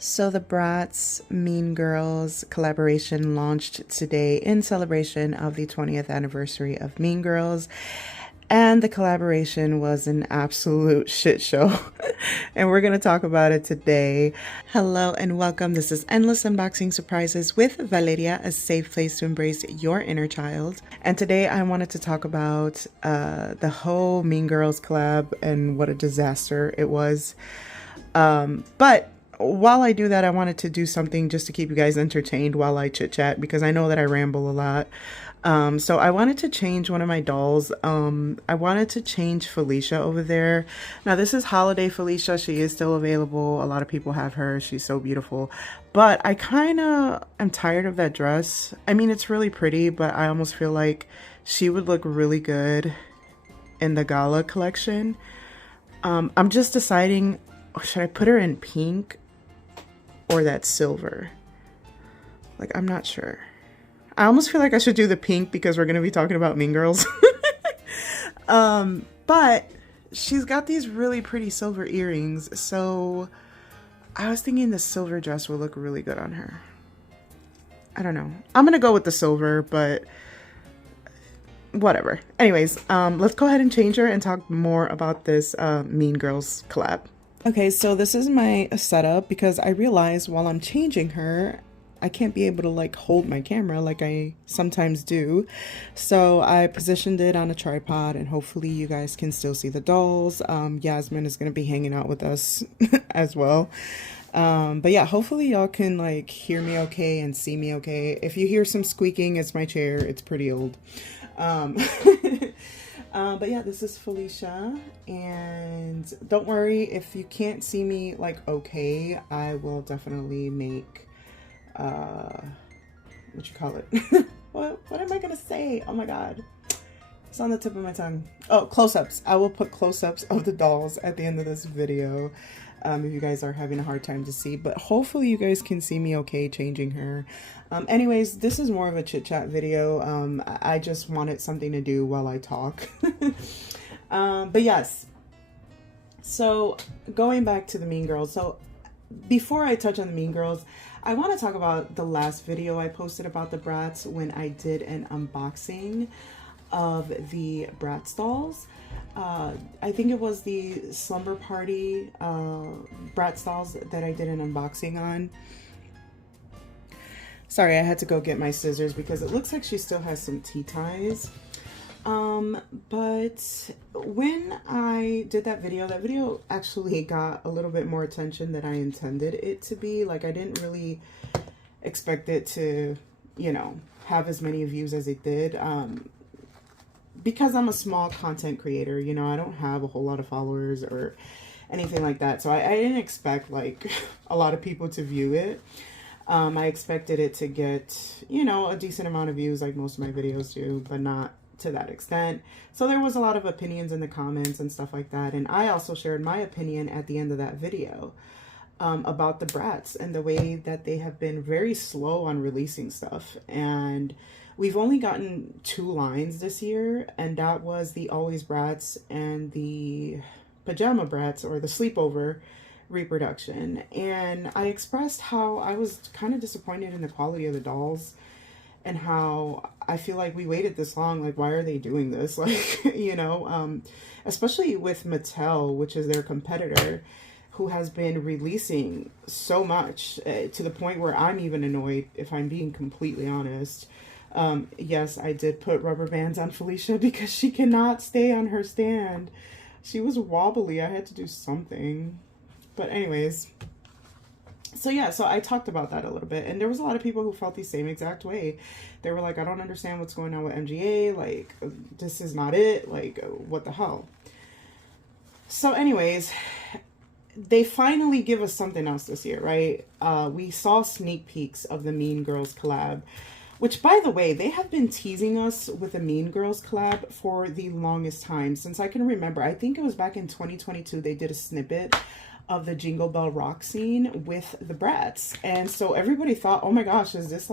So the Bratz Mean Girls collaboration launched today in celebration of the 20th anniversary of Mean Girls. And the collaboration was an absolute shit show. And we're going to talk about it today. Hello and welcome. This is Endless Unboxing Surprises with Valeria, a safe place to embrace your inner child. And today I wanted to talk about the whole Mean Girls collab and what a disaster it was. But while I do that, I wanted to do something just to keep you guys entertained while I chit chat because I know that I ramble a lot. So I wanted to change one of my dolls. I wanted to change Felicia over there. Now this is Holiday Felicia. She is still available. A lot of people have her. She's so beautiful. But I kind of am tired of that dress. I mean, it's really pretty, but I almost feel like she would look really good in the gala collection. I'm just deciding, should I put her in pink or that silver? Like, I'm not sure. I almost feel like I should do the pink because we're going to be talking about Mean Girls. But she's got these really pretty silver earrings. So I was thinking the silver dress would look really good on her. I don't know. I'm going to go with the silver, but whatever. Anyways, let's go ahead and change her and talk more about this Mean Girls collab. Okay, so this is my setup because I realized while I'm changing her, I can't be able to like hold my camera like I sometimes do. So I positioned it on a tripod and hopefully you guys can still see the dolls. Yasmin is going to be hanging out with us as well. But yeah, hopefully y'all can like hear me okay and see me okay. If you hear some squeaking, it's my chair. It's pretty old. But yeah, this is Felicia, and don't worry if you can't see me like okay. I will definitely make what you call it. what am I gonna say? Oh my god, it's on the tip of my tongue. Oh, close-ups. I will put close-ups of the dolls at the end of this video if you guys are having a hard time to see, but hopefully you guys can see me okay changing her. Anyways, this is more of a chit chat video. I just wanted something to do while I talk. But yes, so going back to the Mean Girls. So before I touch on the Mean Girls, I want to talk about the last video I posted about the Bratz when I did an unboxing of the Bratz dolls. I think it was the Slumber Party Bratz dolls that I did an unboxing on. Sorry, I had to go get my scissors because it looks like she still has some tea ties. But when I did that video actually got a little bit more attention than I intended it to be. Like, I didn't really expect it to, you know, have as many views as it did. Because I'm a small content creator, you know, I don't have a whole lot of followers or anything like that. So I didn't expect like a lot of people to view it. I expected it to get, you know, a decent amount of views like most of my videos do, but not to that extent. So there was a lot of opinions in the comments and stuff like that. And I also shared my opinion at the end of that video about the Bratz and the way that they have been very slow on releasing stuff. And we've only gotten 2 lines this year, and that was the Always Bratz and the Pajama Bratz, or the Sleepover reproduction. And I expressed how I was kind of disappointed in the quality of the dolls and how I feel like we waited this long. Like, why are they doing this? Like, you know, especially with Mattel, which is their competitor, who has been releasing so much to the point where I'm even annoyed, if I'm being completely honest. Yes, I did put rubber bands on Felicia because she cannot stay on her stand. She was wobbly. I had to do something. But anyways, so yeah, so I talked about that a little bit, and there was a lot of people who felt the same exact way. They were like, I don't understand what's going on with MGA. Like, this is not it. Like, what the hell? So anyways, they finally give us something else this year, right? We saw sneak peeks of the Mean Girls collab, which, by the way, they have been teasing us with a Mean Girls collab for the longest time, since I can remember. I think it was back in 2022, they did a snippet of the Jingle Bell Rock scene with the Bratz. And so everybody thought, oh my gosh, is this,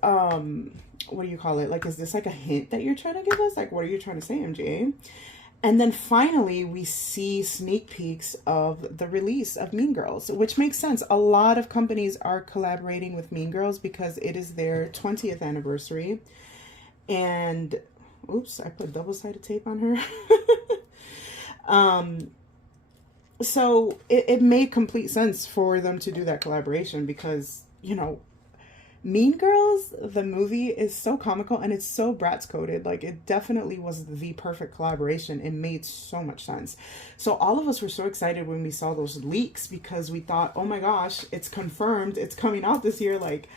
what do you call it? Like, is this like a hint that you're trying to give us? Like, what are you trying to say, MJ? And then finally, we see sneak peeks of the release of Mean Girls, which makes sense. A lot of companies are collaborating with Mean Girls because it is their 20th anniversary. And, oops, I put double-sided tape on her. So it made complete sense for them to do that collaboration because, you know, Mean Girls, the movie, is so comical and it's so Bratz coded. Like, it definitely was the perfect collaboration. It made so much sense. So all of us were so excited when we saw those leaks because we thought, oh my gosh, it's confirmed. It's coming out this year. Like,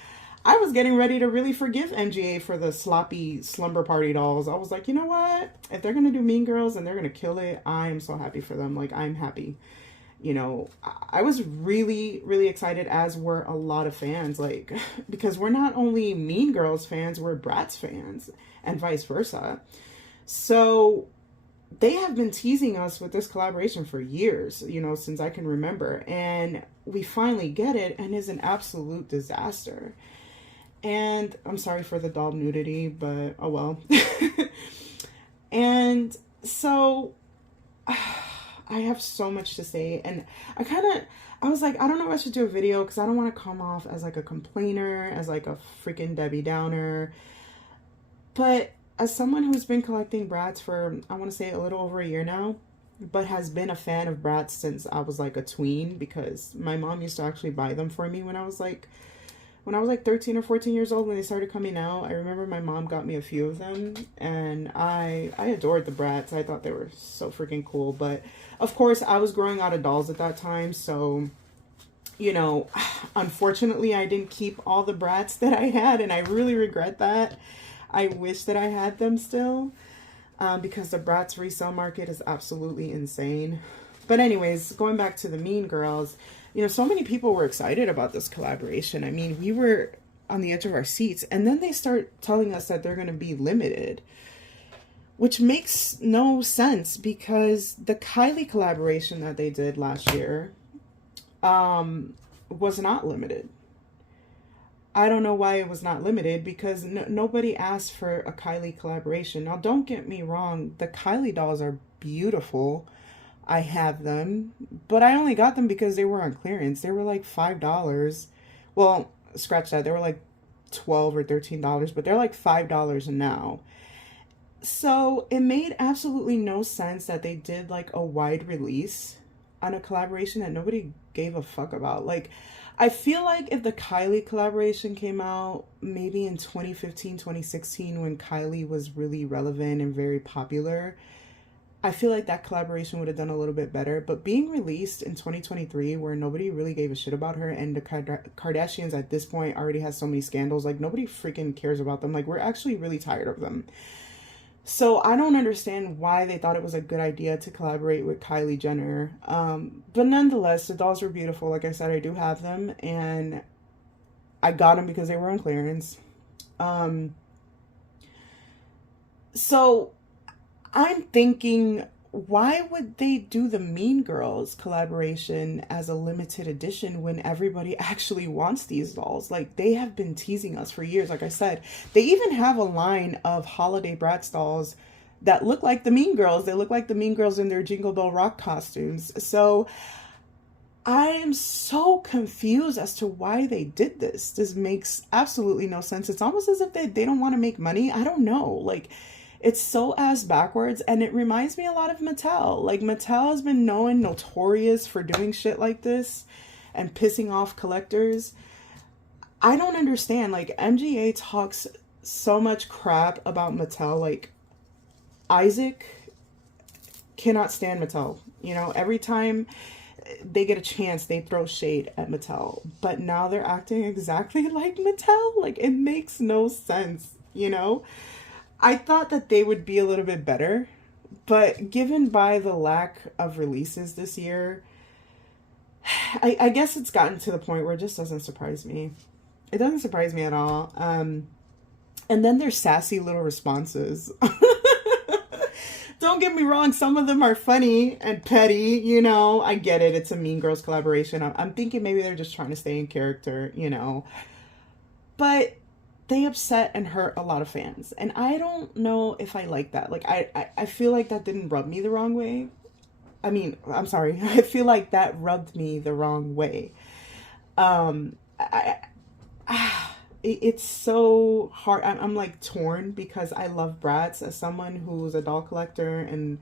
I was getting ready to really forgive MGA for the sloppy slumber party dolls. I was like, you know what? If they're going to do Mean Girls and they're going to kill it, I'm so happy for them. Like, I'm happy. You know, I was really, really excited, as were a lot of fans, like, because we're not only Mean Girls fans, we're Bratz fans, and vice versa. So they have been teasing us with this collaboration for years, you know, since I can remember. And we finally get it, and it's an absolute disaster. And I'm sorry for the doll nudity, but oh well. And so I have so much to say, and I was like, I don't know if I should do a video because I don't want to come off as like a complainer, as like a freaking Debbie Downer. But as someone who's been collecting Bratz for, I want to say, a little over a year now, but has been a fan of Bratz since I was like a tween, because my mom used to actually buy them for me when I was like 13 or 14 years old when they started coming out. I remember my mom got me a few of them, and I adored the Bratz. I thought they were so freaking cool. But of course, I was growing out of dolls at that time, so, you know, unfortunately, I didn't keep all the Bratz that I had, and I really regret that. I wish that I had them still, because the Bratz resale market is absolutely insane. But anyways, going back to the Mean Girls, you know, so many people were excited about this collaboration. I mean, we were on the edge of our seats, and then they start telling us that they're going to be limited, which makes no sense because the Kylie collaboration that they did last year was not limited. I don't know why it was not limited, because nobody asked for a Kylie collaboration. Now, don't get me wrong. The Kylie dolls are beautiful. I have them, but I only got them because they were on clearance. They were like $5. Well, scratch that. They were like $12 or $13, but they're like $5 now. So it made absolutely no sense that they did like a wide release on a collaboration that nobody gave a fuck about. Like, I feel like if the Kylie collaboration came out maybe in 2015, 2016, when Kylie was really relevant and very popular, I feel like that collaboration would have done a little bit better. But being released in 2023, where nobody really gave a shit about her, and the Kardashians at this point already has so many scandals, like, nobody freaking cares about them. Like, we're actually really tired of them. So I don't understand why they thought it was a good idea to collaborate with Kylie Jenner. But nonetheless, the dolls were beautiful. Like I said, I do have them, and I got them because they were on clearance. So I'm thinking, why would they do the Mean Girls collaboration as a limited edition when everybody actually wants these dolls? Like, they have been teasing us for years. Like I said, they even have a line of holiday Bratz dolls that look like the Mean Girls. They look like the Mean Girls in their Jingle Bell Rock costumes. So I am so confused as to why they did this. This makes absolutely no sense. It's almost as if they don't want to make money. I don't know. Like, it's so ass backwards, and it reminds me a lot of Mattel. Like, Mattel has been notorious for doing shit like this and pissing off collectors. I don't understand. Like, MGA talks so much crap about Mattel. Like, Isaac cannot stand Mattel. You know, every time they get a chance, they throw shade at Mattel. But now they're acting exactly like Mattel. Like, it makes no sense, you know? I thought that they would be a little bit better, but given by the lack of releases this year, I guess it's gotten to the point where it just doesn't surprise me. It doesn't surprise me at all. And then their sassy little responses. Don't get me wrong, some of them are funny and petty, you know. I get it. It's a Mean Girls collaboration. I'm thinking maybe they're just trying to stay in character, you know. But they upset and hurt a lot of fans. And I don't know if I like that. Like, I feel like that didn't rub me the wrong way. I mean, I'm sorry. I feel like that rubbed me the wrong way. It's so hard. I'm like torn because I love Bratz as someone who's a doll collector, and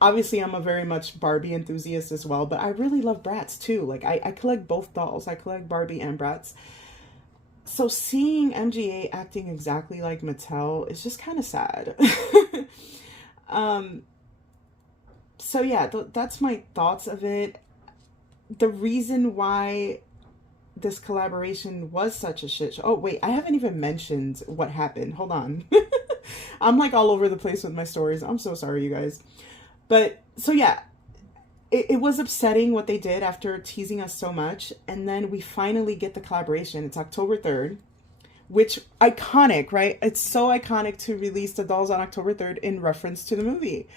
obviously I'm a very much Barbie enthusiast as well, but I really love Bratz too. Like I collect both dolls. I collect Barbie and Bratz. So seeing MGA acting exactly like Mattel is just kind of sad. So yeah, that's my thoughts of it. The reason why this collaboration was such a shit show. Oh wait, I haven't even mentioned what happened. Hold on. I'm like all over the place with my stories. I'm so sorry, you guys. But so yeah, it was upsetting what they did after teasing us so much. And then we finally get the collaboration. It's October 3rd, which iconic, right? It's so iconic to release the dolls on October 3rd in reference to the movie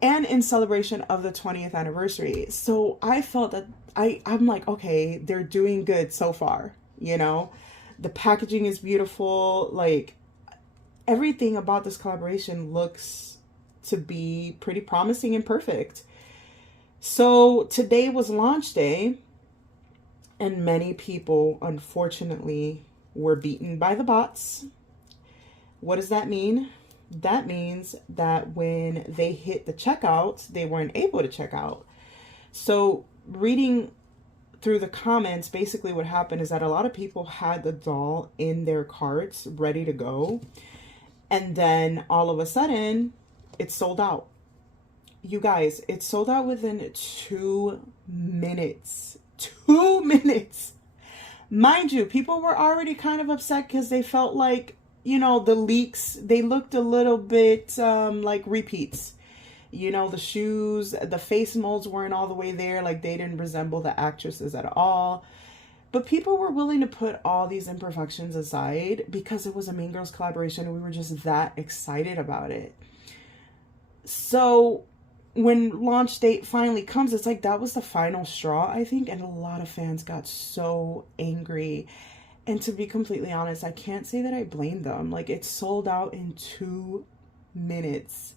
and in celebration of the 20th anniversary. So I felt that I'm like, okay, they're doing good so far. You know, the packaging is beautiful. Like everything about this collaboration looks to be pretty promising and perfect. So today was launch day, and many people, unfortunately, were beaten by the bots. What does that mean? That means that when they hit the checkout, they weren't able to check out. So reading through the comments, basically what happened is that a lot of people had the doll in their carts ready to go. And then all of a sudden, it sold out. You guys, it sold out within 2 minutes. 2 minutes. Mind you, people were already kind of upset because they felt like, you know, the leaks, they looked a little bit like repeats. You know, the shoes, the face molds weren't all the way there. Like they didn't resemble the actresses at all. But people were willing to put all these imperfections aside because it was a Mean Girls collaboration and we were just that excited about it. So when launch date finally comes, it's like that was the final straw, I think, and a lot of fans got so angry. And to be completely honest, I can't say that I blame them. Like, it sold out in 2 minutes.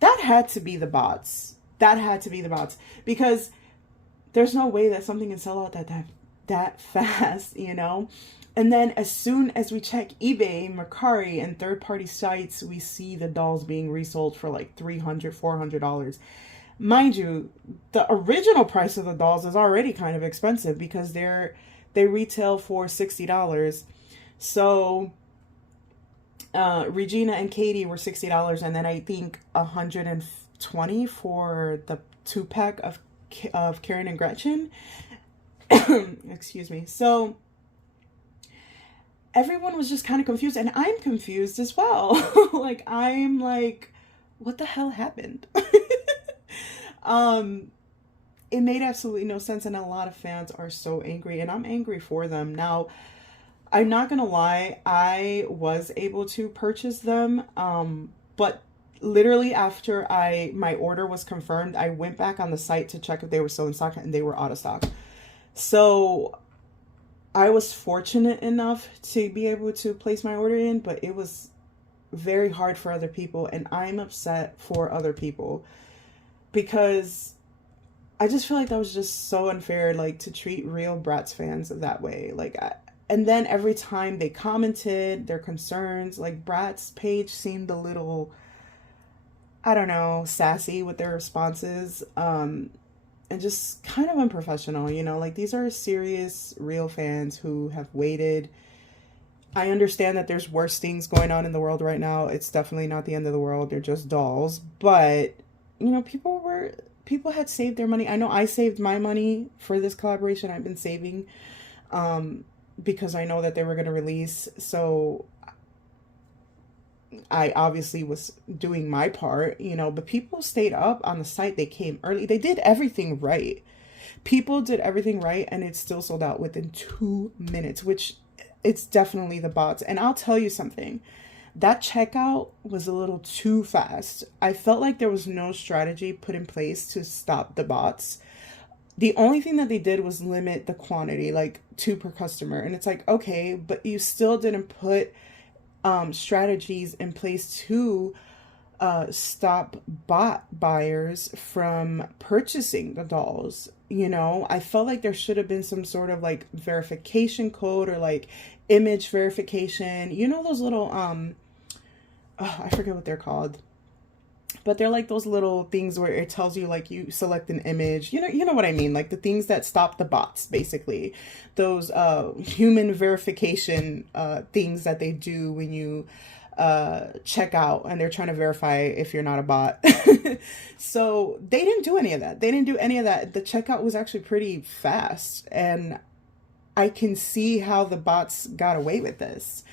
That had to be the bots. That had to be the bots, because there's no way that something can sell out that fast, you know? And then as soon as we check eBay, Mercari, and third-party sites, we see the dolls being resold for like $300, $400. Mind you, the original price of the dolls is already kind of expensive because they retail for $60. So Regina and Katie were $60, and then I think $120 for the 2-pack of Karen and Gretchen. Excuse me. So everyone was just kind of confused, and I'm confused as well. Like, I'm like, what the hell happened? It made absolutely no sense, and a lot of fans are so angry, and I'm angry for them. Now, I'm not gonna lie, I was able to purchase them, but literally after my order was confirmed, I went back on the site to check if they were still in stock, and they were out of stock. So I was fortunate enough to be able to place my order in, but it was very hard for other people, and I'm upset for other people because I just feel like that was just so unfair, like, to treat real Bratz fans that way. Like, and then every time they commented their concerns, like, Bratz page seemed a little, I don't know, sassy with their responses, and just kind of unprofessional, you know? Like, these are serious, real fans who have waited. I understand that there's worse things going on in the world right now. It's definitely not the end of the world. They're just dolls. But, you know, people had saved their money. I know I saved my money for this collaboration. I've been saving because I know that they were going to release. So I obviously was doing my part, you know, but people stayed up on the site. They came early. They did everything right. People did everything right, and it still sold out within 2 minutes, which it's definitely the bots. And I'll tell you something. That checkout was a little too fast. I felt like there was no strategy put in place to stop the bots. The only thing that they did was limit the quantity, like 2 per customer. And it's like, okay, but you still didn't put strategies in place to stop bot buyers from purchasing the dolls. You know, I felt like there should have been some sort of like verification code or like image verification. You know, those little, oh, I forget what they're called. But they're like those little things where it tells you like you select an image. You know what I mean? Like the things that stop the bots, basically. Those human verification things that they do when you check out and they're trying to verify if you're not a bot. So they didn't do any of that. They didn't do any of that. The checkout was actually pretty fast, and I can see how the bots got away with this.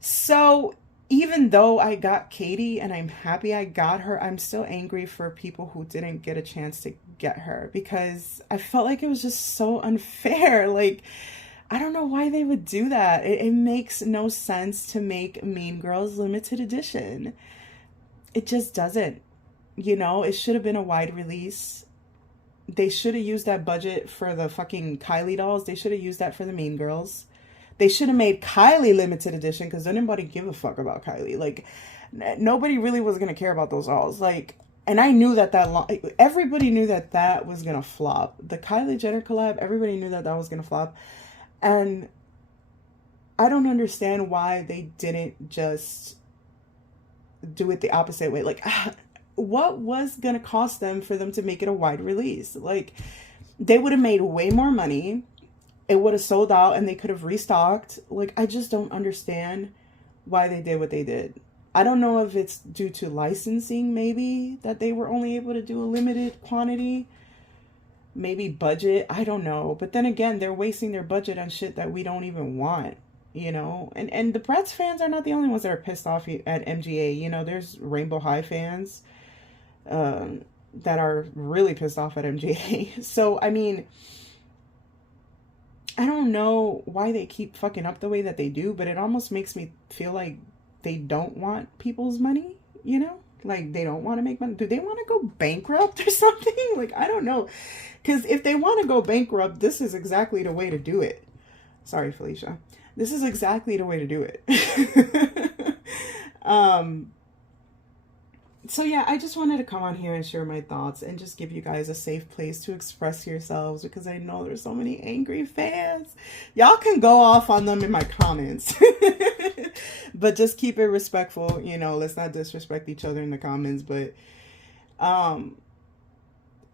So even though I got Katie and I'm happy I got her, I'm still angry for people who didn't get a chance to get her, because I felt like it was just so unfair. Like, I don't know why they would do that. It makes no sense to make Mean Girls limited edition. It just doesn't. You know, it should have been a wide release. They should have used that budget for the fucking Kylie dolls. They should have used that for the Mean Girls. They should have made Kylie limited edition, because anybody give a fuck about Kylie. Like, nobody really was going to care about those dolls. Like, and I knew that everybody knew that that was going to flop. The Kylie Jenner collab, everybody knew that that was going to flop. And I don't understand why they didn't just do it the opposite way. Like, what was going to cost them for them to make it a wide release? Like, they would have made way more money. It would have sold out and they could have restocked. Like, I just don't understand why they did what they did. I don't know if it's due to licensing, maybe, that they were only able to do a limited quantity. Maybe budget. I don't know. But then again, they're wasting their budget on shit that we don't even want, you know? And the Bratz fans are not the only ones that are pissed off at MGA. You know, there's Rainbow High fans that are really pissed off at MGA. So, I mean, I don't know why they keep fucking up the way that they do, but it almost makes me feel like they don't want people's money, you know? Like, they don't want to make money. Do they want to go bankrupt or something? Like, I don't know. Because if they want to go bankrupt, this is exactly the way to do it. Sorry, Felicia. This is exactly the way to do it. So yeah, I just wanted to come on here and share my thoughts and just give you guys a safe place to express yourselves, because I know there's so many angry fans. Y'all can go off on them in my comments. But just keep it respectful, you know, let's not disrespect each other in the comments. But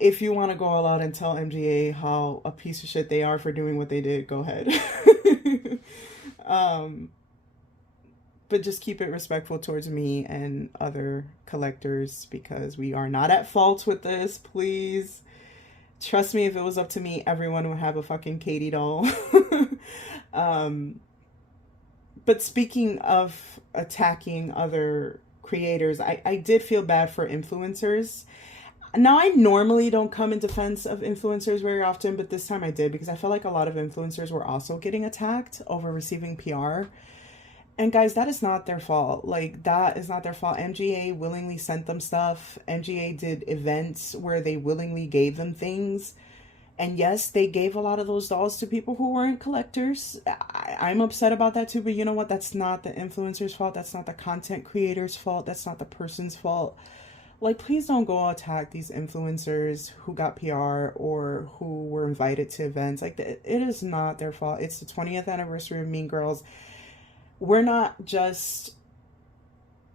if you want to go all out and tell MGA how a piece of shit they are for doing what they did, go ahead. But just keep it respectful towards me and other collectors, because we are not at fault with this, please. Trust me, if it was up to me, everyone would have a fucking Katie doll. But speaking of attacking other creators, I did feel bad for influencers. Now, I normally don't come in defense of influencers very often, but this time I did, because I felt like a lot of influencers were also getting attacked over receiving PR. And guys, that is not their fault. Like, that is not their fault. MGA willingly sent them stuff. MGA did events where they willingly gave them things. And yes, they gave a lot of those dolls to people who weren't collectors. I'm upset about that too, but you know what? That's not the influencer's fault. That's not the content creator's fault. That's not the person's fault. Like, please don't go attack these influencers who got PR or who were invited to events. Like, it is not their fault. It's the 20th anniversary of Mean Girls. We're not just,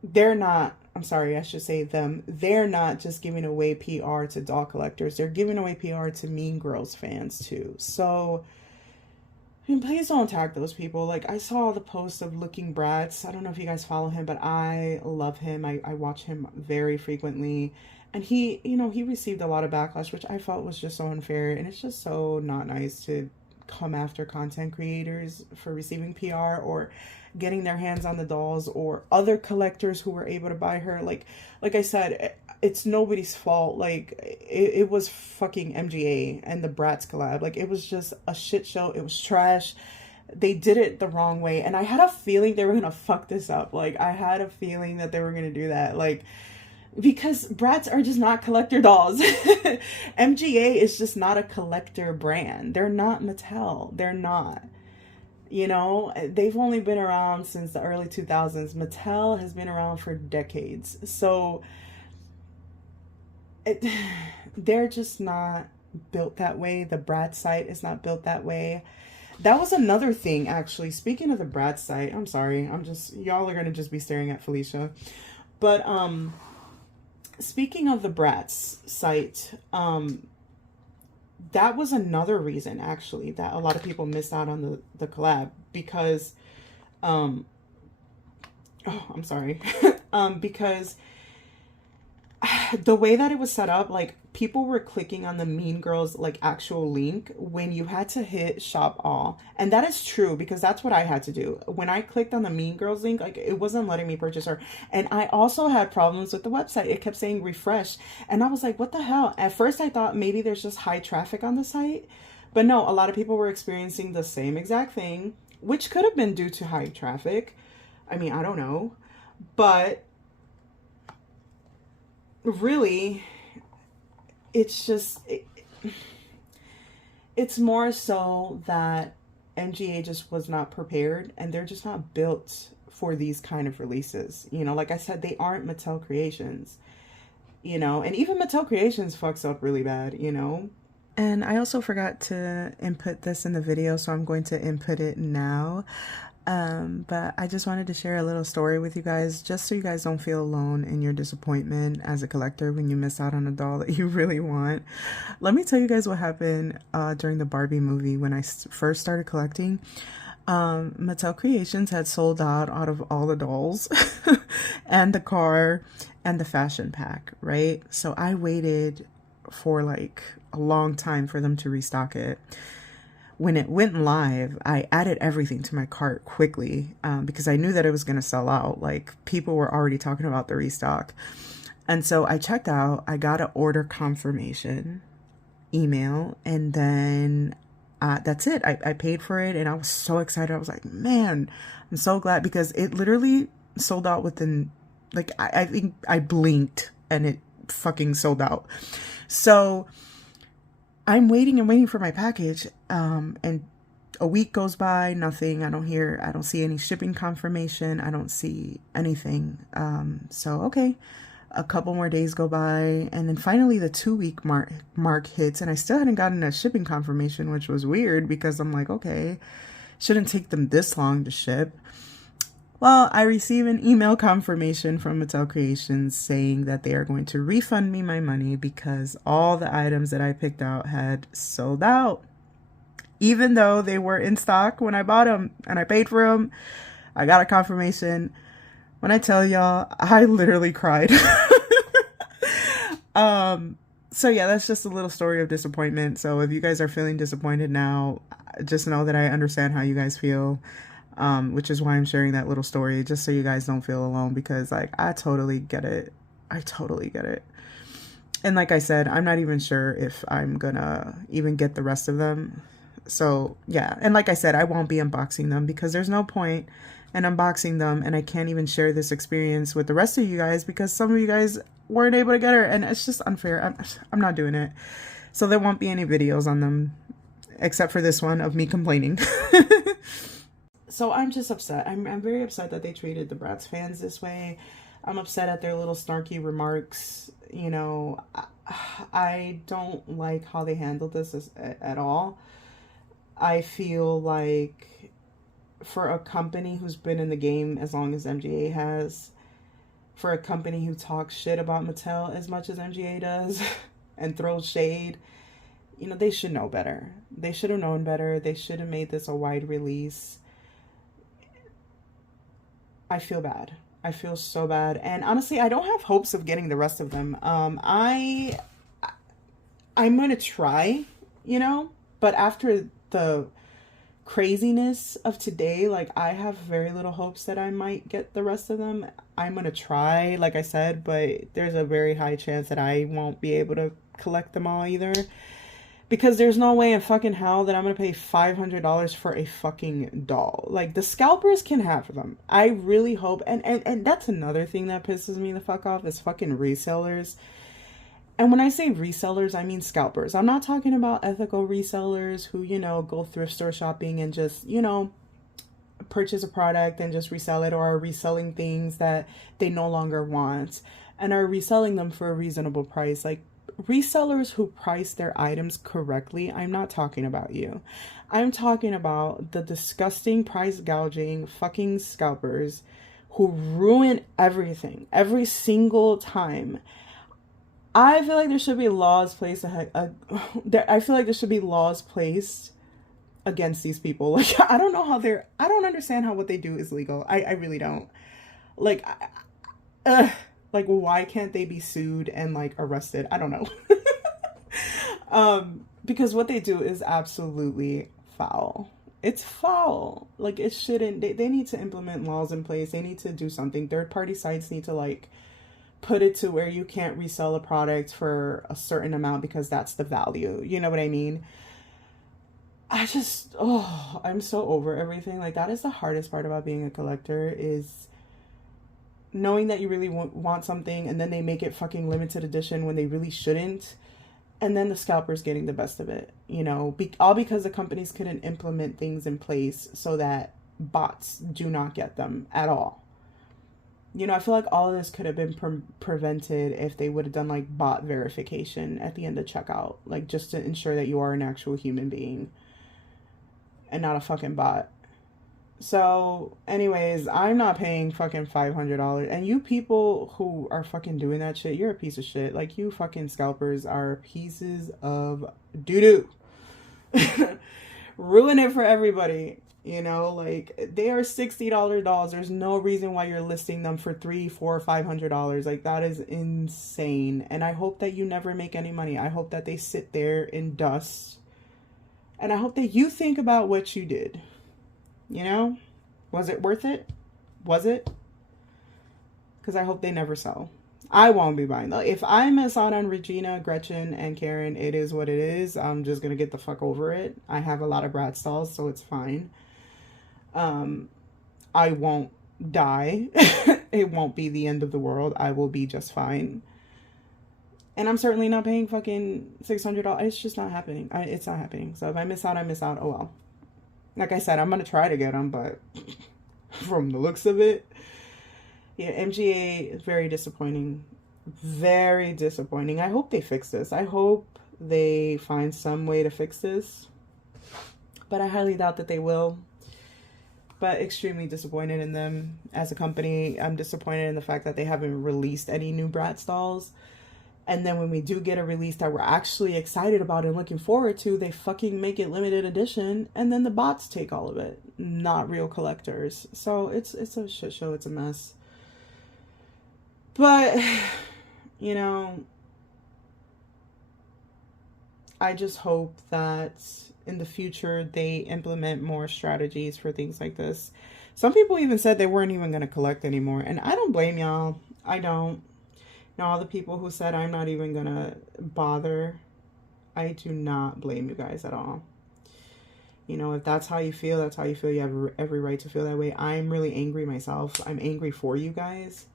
they're not, I'm sorry, I should say them. They're not just giving away PR to doll collectors. They're giving away PR to Mean Girls fans too. So, I mean, please don't attack those people. Like, I saw the post of Looking Bratz. I don't know if you guys follow him, but I love him. I watch him very frequently. And he, you know, he received a lot of backlash, which I felt was just so unfair. And it's just so not nice to come after content creators for receiving PR or getting their hands on the dolls, or other collectors who were able to buy her. Like I said, it's nobody's fault. Like, it was fucking MGA and the Bratz collab. Like, it was just a shit show. It was trash. They did it the wrong way. And I had a feeling they were going to fuck this up. Like, I had a feeling that they were going to do that. Like, Because Bratz are just not collector dolls. MGA is just not a collector brand. They're not Mattel. They're not. You know, they've only been around since the early 2000s. Mattel has been around for decades. So they're just not built that way. The Bratz site is not built that way. That was another thing, actually. Speaking of the Bratz site, I'm sorry. Y'all are going to just be staring at Felicia. But, speaking of the Bratz site, that was another reason, actually, that a lot of people missed out on the collab, because, oh, I'm sorry, because the way that it was set up, like, people were clicking on the Mean Girls, like, actual link when you had to hit shop all. And that is true, because that's what I had to do. When I clicked on the Mean Girls link, like, it wasn't letting me purchase her. And I also had problems with the website. It kept saying refresh. And I was like, what the hell? At first, I thought maybe there's just high traffic on the site. But no, a lot of people were experiencing the same exact thing, which could have been due to high traffic. I mean, I don't know. But really, it's just, it's more so that MGA just was not prepared, and they're just not built for these kind of releases. You know, like I said, they aren't Mattel Creations, you know, and even Mattel Creations fucks up really bad, you know. And I also forgot to input this in the video, so I'm going to input it now. But I just wanted to share a little story with you guys, just so you guys don't feel alone in your disappointment as a collector when you miss out on a doll that you really want. Let me tell you guys what happened during the Barbie movie when I first started collecting. Mattel Creations had sold out of all the dolls and the car and the fashion pack, right? So I waited for like a long time for them to restock it. When it went live, I added everything to my cart quickly because I knew that it was going to sell out. Like, people were already talking about the restock. And so I checked out. I got an order confirmation email, and then that's it. I paid for it, and I was so excited. I was like, man, I'm so glad, because it literally sold out within, like, I think I blinked and it fucking sold out. So I'm waiting and waiting for my package, and a week goes by, nothing. I don't see any shipping confirmation. I don't see anything. So, okay, a couple more days go by, and then finally the 2-week mark hits, and I still hadn't gotten a shipping confirmation, which was weird, because I'm like, okay, shouldn't take them this long to ship. Well, I receive an email confirmation from Mattel Creations saying that they are going to refund me my money because all the items that I picked out had sold out. Even though they were in stock when I bought them and I paid for them, I got a confirmation. When I tell y'all, I literally cried. So yeah, that's just a little story of disappointment. So if you guys are feeling disappointed now, just know that I understand how you guys feel. Which is why I'm sharing that little story, just so you guys don't feel alone, because like, I totally get it. I totally get it. And like I said, I'm not even sure if I'm gonna even get the rest of them. So yeah. And like I said, I won't be unboxing them because there's no point in unboxing them, and I can't even share this experience with the rest of you guys because some of you guys weren't able to get her, and it's just unfair. I'm not doing it. So there won't be any videos on them except for this one of me complaining. So I'm just upset. I'm very upset that they treated the Bratz fans this way. I'm upset at their little snarky remarks. You know, I don't like how they handled this at all. I feel like for a company who's been in the game as long as MGA has, for a company who talks shit about Mattel as much as MGA does and throws shade, you know, they should know better. They should have known better. They should have made this a wide release. I feel bad. I feel so bad. And honestly, I don't have hopes of getting the rest of them. I'm going to try, you know, but after the craziness of today, like, I have very little hopes that I might get the rest of them. I'm going to try, like I said, but there's a very high chance that I won't be able to collect them all either. Because there's no way in fucking hell that I'm gonna pay $500 for a fucking doll. Like, the scalpers can have them. I really hope, and that's another thing that pisses me the fuck off, is fucking resellers. And when I say resellers, I mean scalpers. I'm not talking about ethical resellers who, you know, go thrift store shopping and just, you know, purchase a product and just resell it, or are reselling things that they no longer want and are reselling them for a reasonable price. Like, resellers who price their items correctly, I'm not talking about you. I'm talking about the disgusting price gouging fucking scalpers who ruin everything every single time. I feel like there should be laws placed I feel like there should be laws placed against these people. Like, I don't know how I don't understand how what they do is legal. I really don't. Like, like, why can't they be sued and, like, arrested? I don't know. Because what they do is absolutely foul. It's foul. Like, it shouldn't. They need to implement laws in place. They need to do something. Third-party sites need to, like, put it to where you can't resell a product for a certain amount because that's the value. You know what I mean? I'm so over everything. Like, that is the hardest part about being a collector, is knowing that you really want something and then they make it fucking limited edition when they really shouldn't. And then the scalpers getting the best of it, you know, all because the companies couldn't implement things in place so that bots do not get them at all. You know, I feel like all of this could have been prevented if they would have done, like, bot verification at the end of checkout. Like, just to ensure that you are an actual human being and not a fucking bot. So, anyways, I'm not paying fucking $500. And you people who are fucking doing that shit, you're a piece of shit. Like, you fucking scalpers are pieces of doo-doo. Ruin it for everybody. You know, like, they are $60 dolls. There's no reason why you're listing them for $300, $400, $500. Like, that is insane. And I hope that you never make any money. I hope that they sit there in dust. And I hope that you think about what you did. You know? Was it worth it? Was it? Because I hope they never sell. I won't be buying though. If I miss out on Regina, Gretchen, and Karen, it is what it is. I'm just going to get the fuck over it. I have a lot of Bratz dolls, so it's fine. I won't die. It won't be the end of the world. I will be just fine. And I'm certainly not paying fucking $600. It's just not happening. It's not happening. So if I miss out, I miss out. Oh well. Like I said, I'm going to try to get them, but from the looks of it, yeah, MGA is very disappointing. Very disappointing. I hope they fix this. I hope they find some way to fix this. But I highly doubt that they will. But extremely disappointed in them as a company. I'm disappointed in the fact that they haven't released any new Bratz dolls. And then when we do get a release that we're actually excited about and looking forward to, they fucking make it limited edition. And then the bots take all of it. Not real collectors. So it's a shit show. It's a mess. But, you know, I just hope that in the future they implement more strategies for things like this. Some people even said they weren't even going to collect anymore. And I don't blame y'all. I don't. Now, all the people who said I'm not even going to bother, I do not blame you guys at all. You know, if that's how you feel, that's how you feel. You have every right to feel that way. I'm really angry myself. I'm angry for you guys.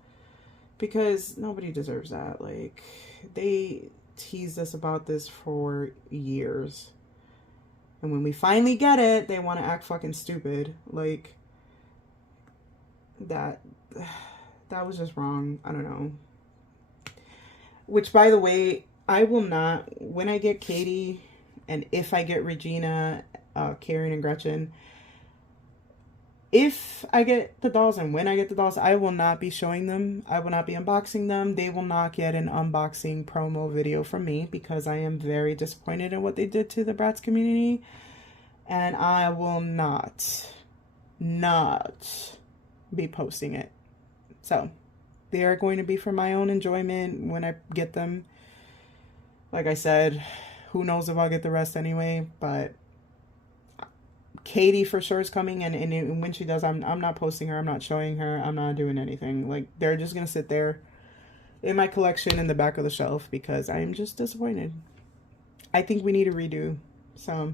Because nobody deserves that. Like, they teased us about this for years. And when we finally get it, they want to act fucking stupid. Like, that was just wrong. I don't know. Which, by the way, I will not, when I get Katie, and if I get Regina, Karen, and Gretchen, if I get the dolls and when I get the dolls, I will not be showing them. I will not be unboxing them. They will not get an unboxing promo video from me because I am very disappointed in what they did to the Bratz community. And I will not be posting it. So, they are going to be for my own enjoyment when I get them. Like I said, who knows if I'll get the rest anyway, but Katie for sure is coming, and when she does, I'm not posting her, I'm not showing her, I'm not doing anything. Like, they're just gonna sit there in my collection in the back of the shelf because I'm just disappointed. I think we need a redo. So,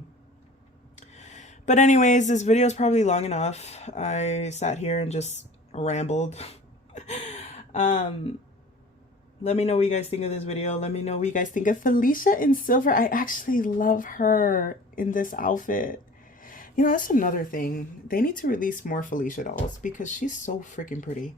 but anyways, this video is probably long enough. I sat here and just rambled. Let me know what you guys think of this video. Let me know what you guys think of Felicia in silver. I actually love her in this outfit. You know, that's another thing. They need to release more Felicia dolls because she's so freaking pretty.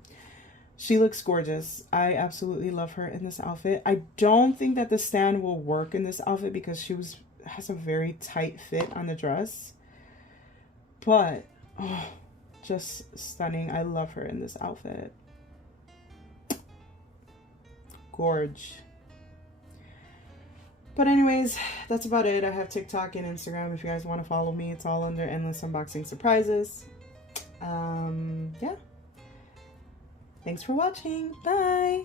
She looks gorgeous. I absolutely love her in this outfit. I don't think that the stand will work in this outfit because she has a very tight fit on the dress. But, oh, just stunning. I love her in this outfit. Gorge. But anyways, that's about it. I have TikTok and Instagram if you guys want to follow me. It's all under Endless Unboxing Surprises. Yeah. Thanks for watching. Bye.